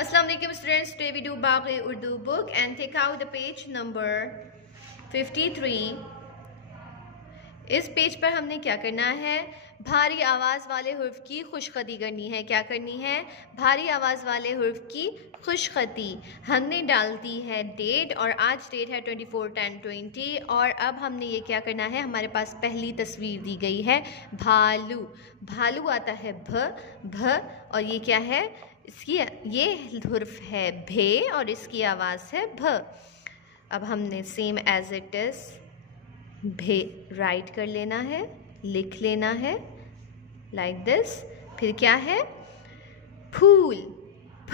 Assalamu alaikum students, today we do Baqi Urdu book and take out the page number 53। इस page पर हमने क्या करना है, भारी आवाज़ वाले हुर्फ की खुशखती करनी है। क्या करनी है? भारी आवाज़ वाले हुर्फ की खुशखती। हमने डाल दी है डेट और आज डेट है 24/10/20 और अब हमने ये क्या करना है, हमारे पास पहली तस्वीर दी गई है भालू। भालू आता है भ और ये क्या है, इसकी ये हुर्फ है भे और इसकी आवाज़ है भ। अब हमने सेम एज इट इज़ भे राइट कर लेना है, लिख लेना है लाइक दिस। फिर क्या है, फूल फ,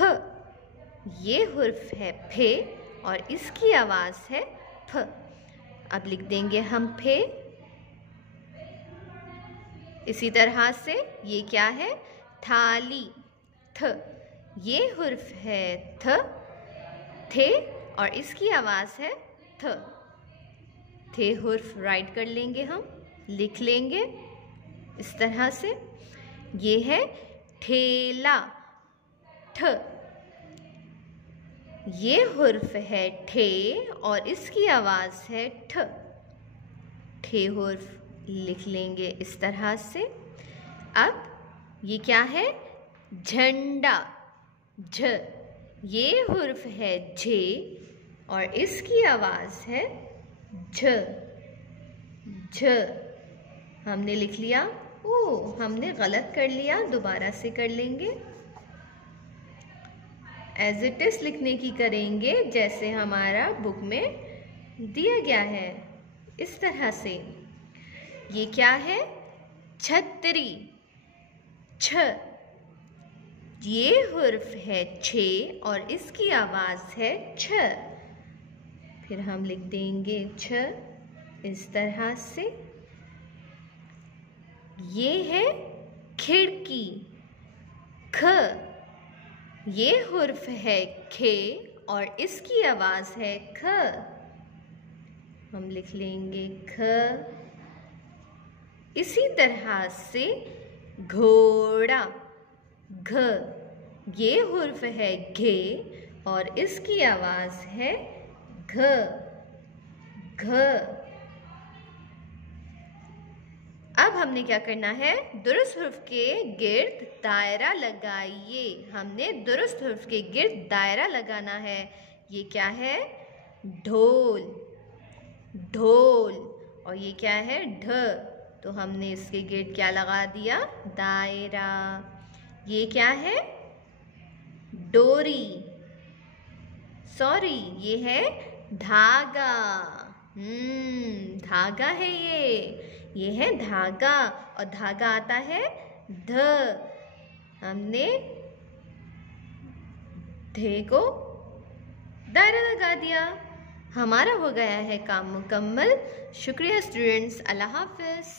ये हुर्फ है फे और इसकी आवाज़ है फ। अब लिख देंगे हम फे। इसी तरह से ये क्या है, थाली थ, ये हुर्फ है थ थे और इसकी आवाज़ है थ। थे हुर्फ राइट कर लेंगे हम, लिख लेंगे इस तरह से। ये है ठेला ठ, ये हुर्फ है ठे और इसकी आवाज़ है ठ। ठे हुर्फ लिख लेंगे इस तरह से। अब ये क्या है, झंडा झ, ये हुर्फ है झे और इसकी आवाज़ है झ झ। हमने लिख लिया। हमने गलत कर लिया, दोबारा से कर लेंगे। एज इट इज लिखने की करेंगे जैसे हमारा बुक में दिया गया है, इस तरह से। ये क्या है, छतरी छ, ये हुर्फ है छे और इसकी आवाज़ है छ। फिर हम लिख देंगे छ इस तरह से। ये है खिड़की ख, ये हुर्फ है खे और इसकी आवाज़ है ख। हम लिख लेंगे ख। इसी तरह से घोड़ा घ, ये हुर्फ है घे और इसकी आवाज़ है घ घ। अब हमने क्या करना है, दुरुस्त हुर्फ के गिर्द दायरा लगाइए। हमने दुरुस्त हुर्फ के गिर्द दायरा लगाना है। ये क्या है, ढोल ढोल और ये क्या है ढ, तो हमने इसके गिर्द क्या लगा दिया, दायरा। ये क्या है, डोरी सॉरी ये है धागा। धागा है ये है धागा और धागा आता है ध। हमने धे को दायरा लगा दिया। हमारा हो गया है काम मुकम्मल। शुक्रिया स्टूडेंट्स, अल्लाह हाफिज़।